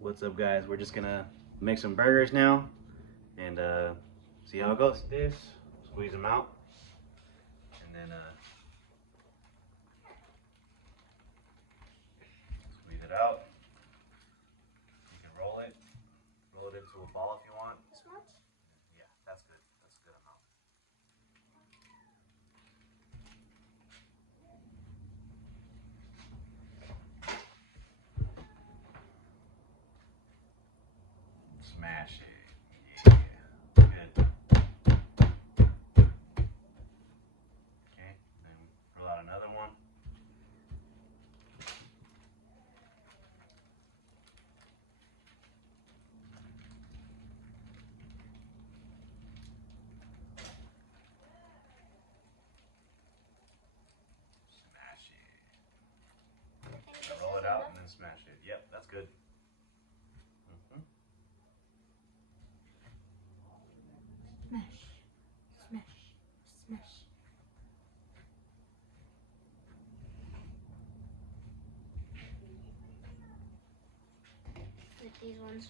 What's up, guys? We're just gonna make some burgers now and see how it goes. This, squeeze them out, and then squeeze it out. You can roll it into a ball if you want. This much? Yeah, that's good. That's a good amount. Smash it. Yeah, good. Okay, then roll out another one. Smash it. Now roll it out and then smash it. Yep, that's good. Mm-hmm. Smash, smash, smash. Like these ones.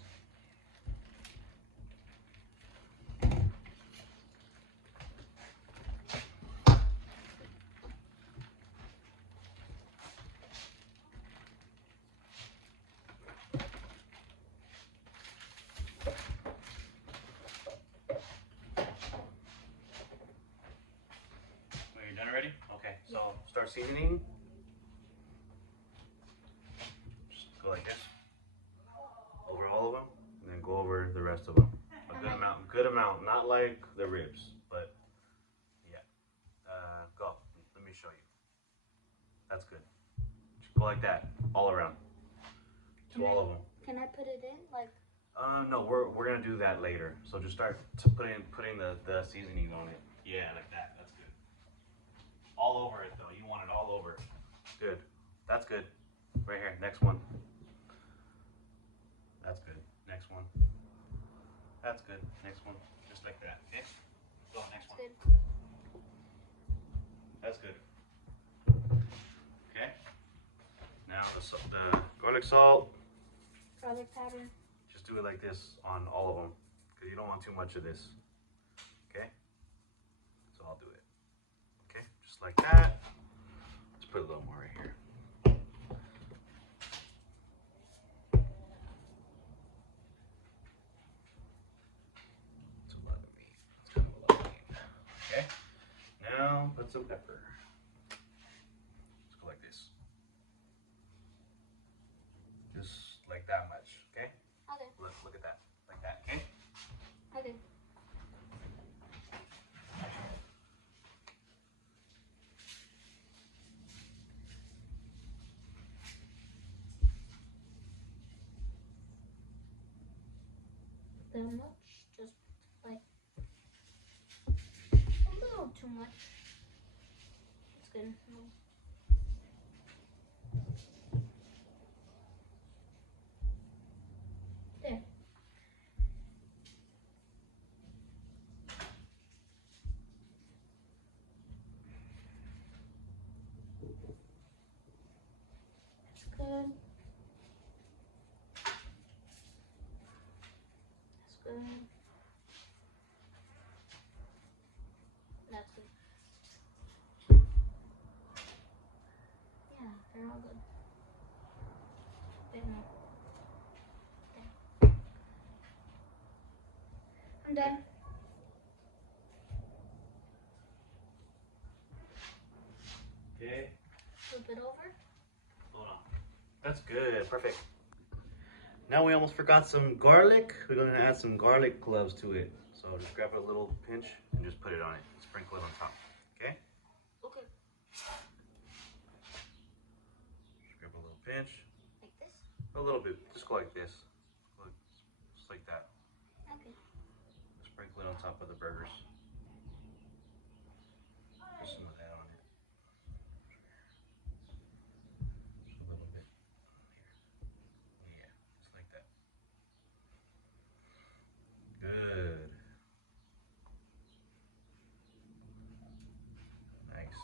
Are you done already? Okay, so start seasoning. Just go like this over all of them, and then go over the rest of them. A good amount, not like the ribs, but yeah. Go. Let me show you. That's good. Just go like that, all around, to all of them. Can I put it in? Like. No, we're gonna do that later. So just start to putting the seasonings on it. Yeah, like that. That's good. All over it though. You want it all over. Good. That's good. Right here. Next one. That's good. Next one. That's good. Next one. Just like that. Okay. Go next one. Good. That's good. Okay. Now the garlic salt. Garlic powder. Just do it like this on all of them, because you don't want too much of this. Okay. So I'll do it. Okay. Just like that. Let's put a little more right here. That's a lot of meat. That's kind of a lot of meat. Okay. Now put some pepper. Let's go like this. Just like that much. Okay. Okay. Look at that. Like that. Okay. Okay. That much? Just like a little too much. It's good. There. That's good. That's good. That's good. Yeah, they're all good. Bit more. There. I'm done. Okay. Flip it over. Hold on. That's good. Perfect. Now we almost forgot some garlic. We're going to add some garlic cloves to it. So just grab a little pinch and just put it on it. Sprinkle it on top. Okay? Okay. Just grab a little pinch. Like this? A little bit. Just go like this. Just like that. Okay. Sprinkle it on top of the burgers. Just some of that on it. Just a little bit. Here. Yeah, just like that. Good. Nice.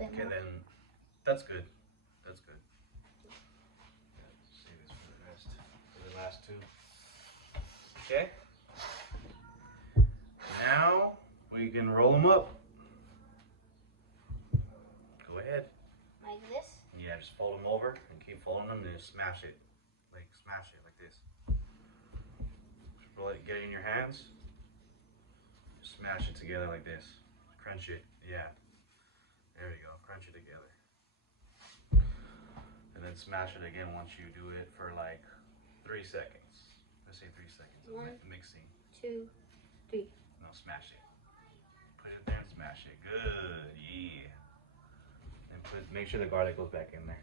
bit Okay, more. then that's good. That's good. Save this for the rest. For the last two. Okay. Now we can roll them up. Go ahead. Like this? Yeah, just fold them over and keep folding them and just smash it. Like this. Just roll it, get it in your hands. Just smash it together like this. Crunch it. Yeah. There we go. Crunch it together. And then smash it again once you do it for like 3 seconds. Let's say 3 seconds of 1, mixing. 2, 3. No, smash it. Put it there and smash it. Good. Yeah. And make sure the garlic goes back in there.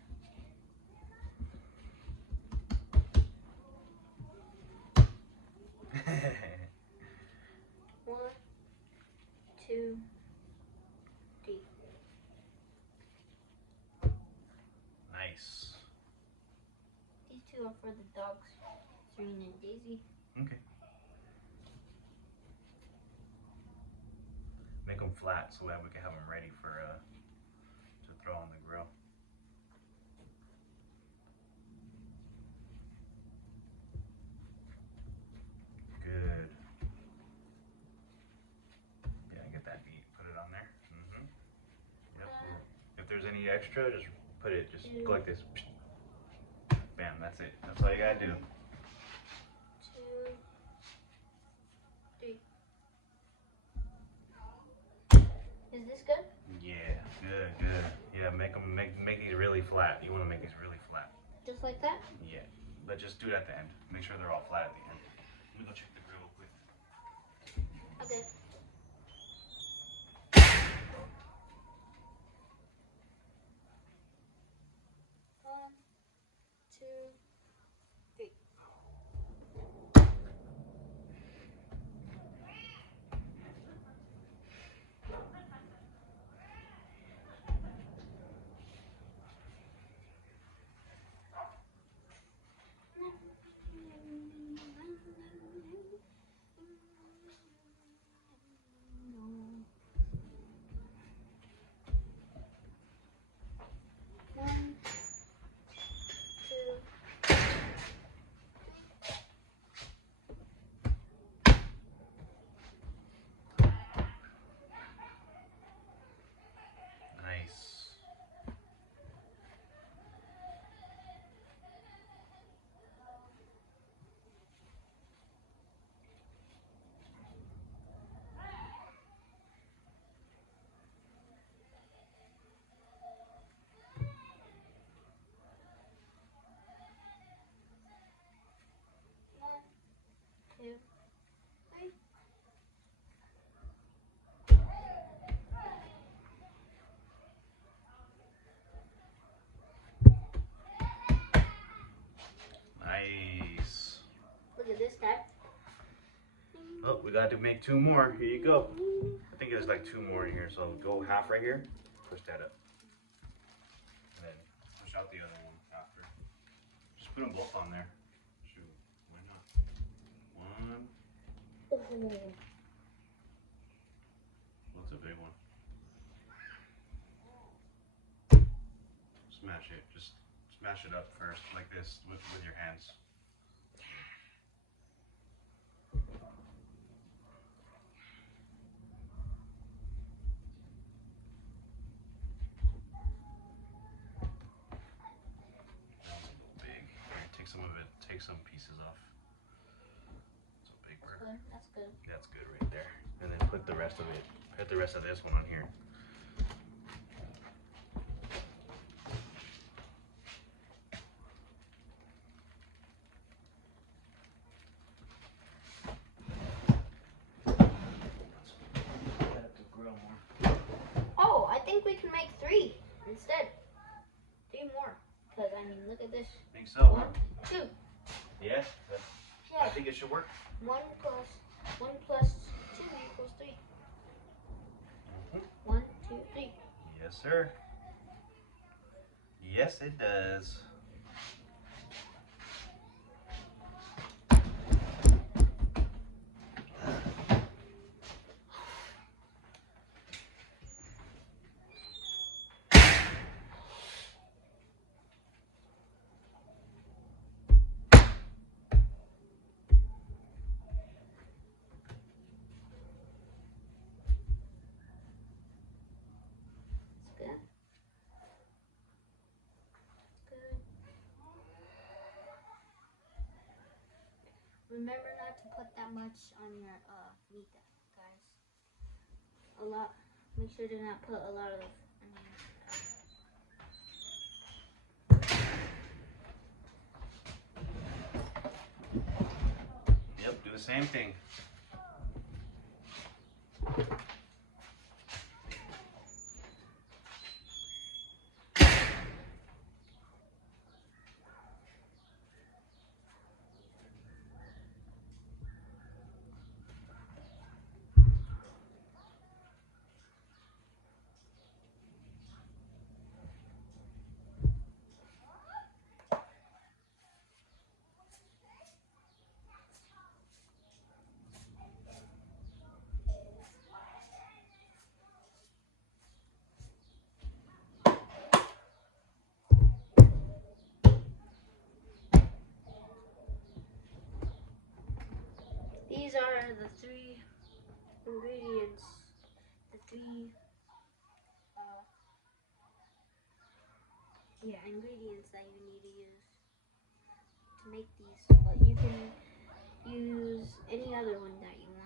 One, 2, 3. Nice. These two are for the dogs, Serena and Daisy. Okay. Make them flat so that we can have them ready for to throw on the grill. Good. Yeah, get that meat. Put it on there. Yep. If there's any extra, just put it. Just go like this. Bam. That's it. That's all you gotta do. 2, 3. Is this good? Yeah. Good. Good. Yeah. Make these really flat. You want to make these really flat. Just like that? Yeah. But just do it at the end. Make sure they're all flat at the end. Let me go check the grill real quick. Okay. One, 2, 3. One, 2. Nice. One, 2, 3. Nice. Look at this, Dad. Oh, we got to make 2 more. Here you go. I think there's like 2 more in here, so go half right here. Push that up. And then push out the other one after. Just put them both on there. Shoot, why not? 1. Oh. What's a big one? Smash it. Just smash it up first, like this, with your hands. Big. Here, take some of it. Take some pieces off. It's a big bird. Good. That's good. That's good right there. And then put the rest of it. Put the rest of this one on here. Oh, I think we can make 3 instead. 3 more. Because, I mean, look at this. Think so? 1, 2. Yeah. I Yeah. think it should work. 1 plus 2 equals 3. 1, 2, 3. Yes, sir. Yes, it does. remember not to put that much on your meat, guys. A lot. Make sure to not put a lot of Yep, do the same thing. These are the 3 ingredients. The 3 ingredients that you need to use to make these. But you can use any other one that you want.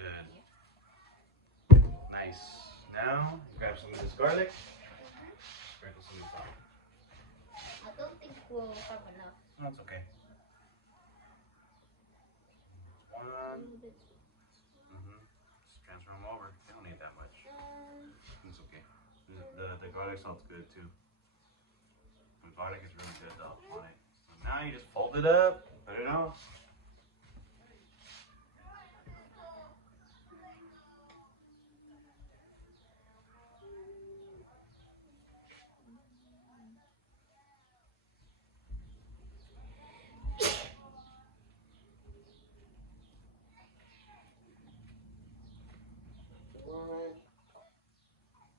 Good. Nice. Now, grab some of this garlic. Sprinkle some of this on. I don't think we'll have enough. That's okay. One. Just transfer them over. They don't need that much. It's okay. The garlic salt's good too. The garlic is really good though on it. So now you just fold it up, put it on.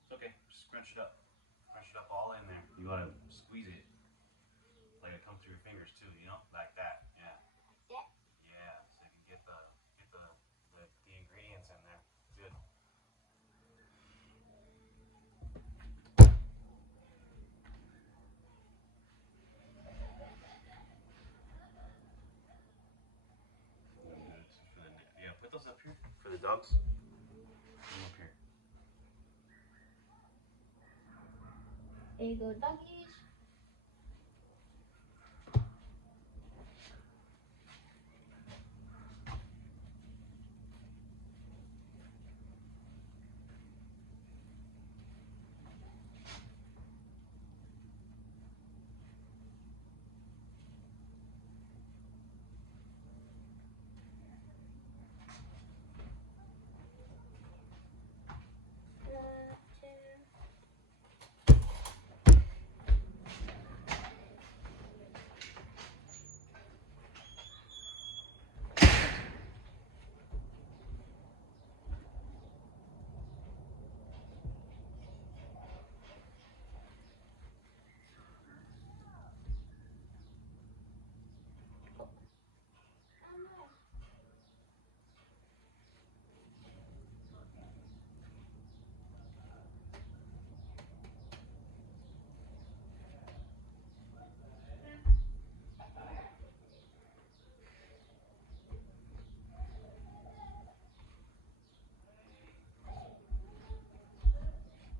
It's okay. Just scrunch it up. Scrunch it up all in there. You gotta squeeze it. Like it comes through your fingers too, you know? Like that. Yeah. Yeah. Yeah. So you can get the ingredients in there. Good. Yeah, put those up here for the dogs. Put them up here. There you go, doggies.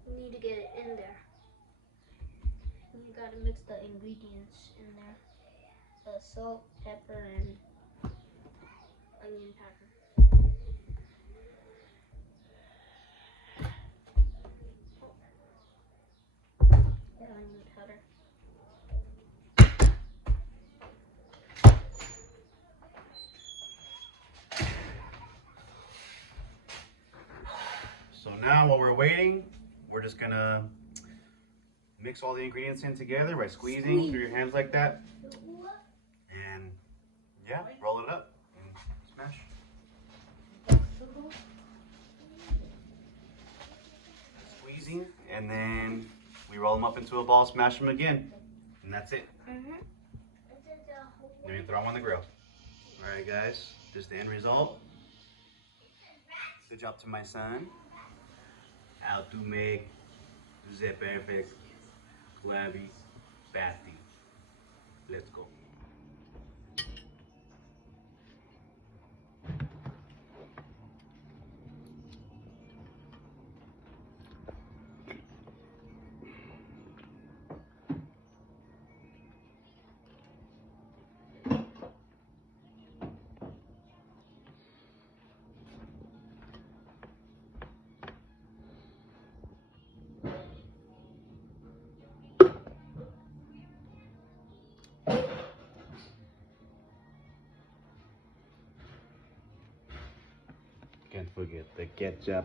You need to get it in there. You gotta mix the ingredients in there. The salt, pepper, and onion powder. Onion powder. So now while we're waiting, we're just gonna mix all the ingredients in together by squeezing through your hands like that. And yeah, roll it up and smash. Squeezing, and then we roll them up into a ball, smash them again, and that's it. Then we throw them on the grill. Alright guys, just the end result. Good job to my son. How to make the perfect Krabby Patty. Let's go. Can't forget the ketchup.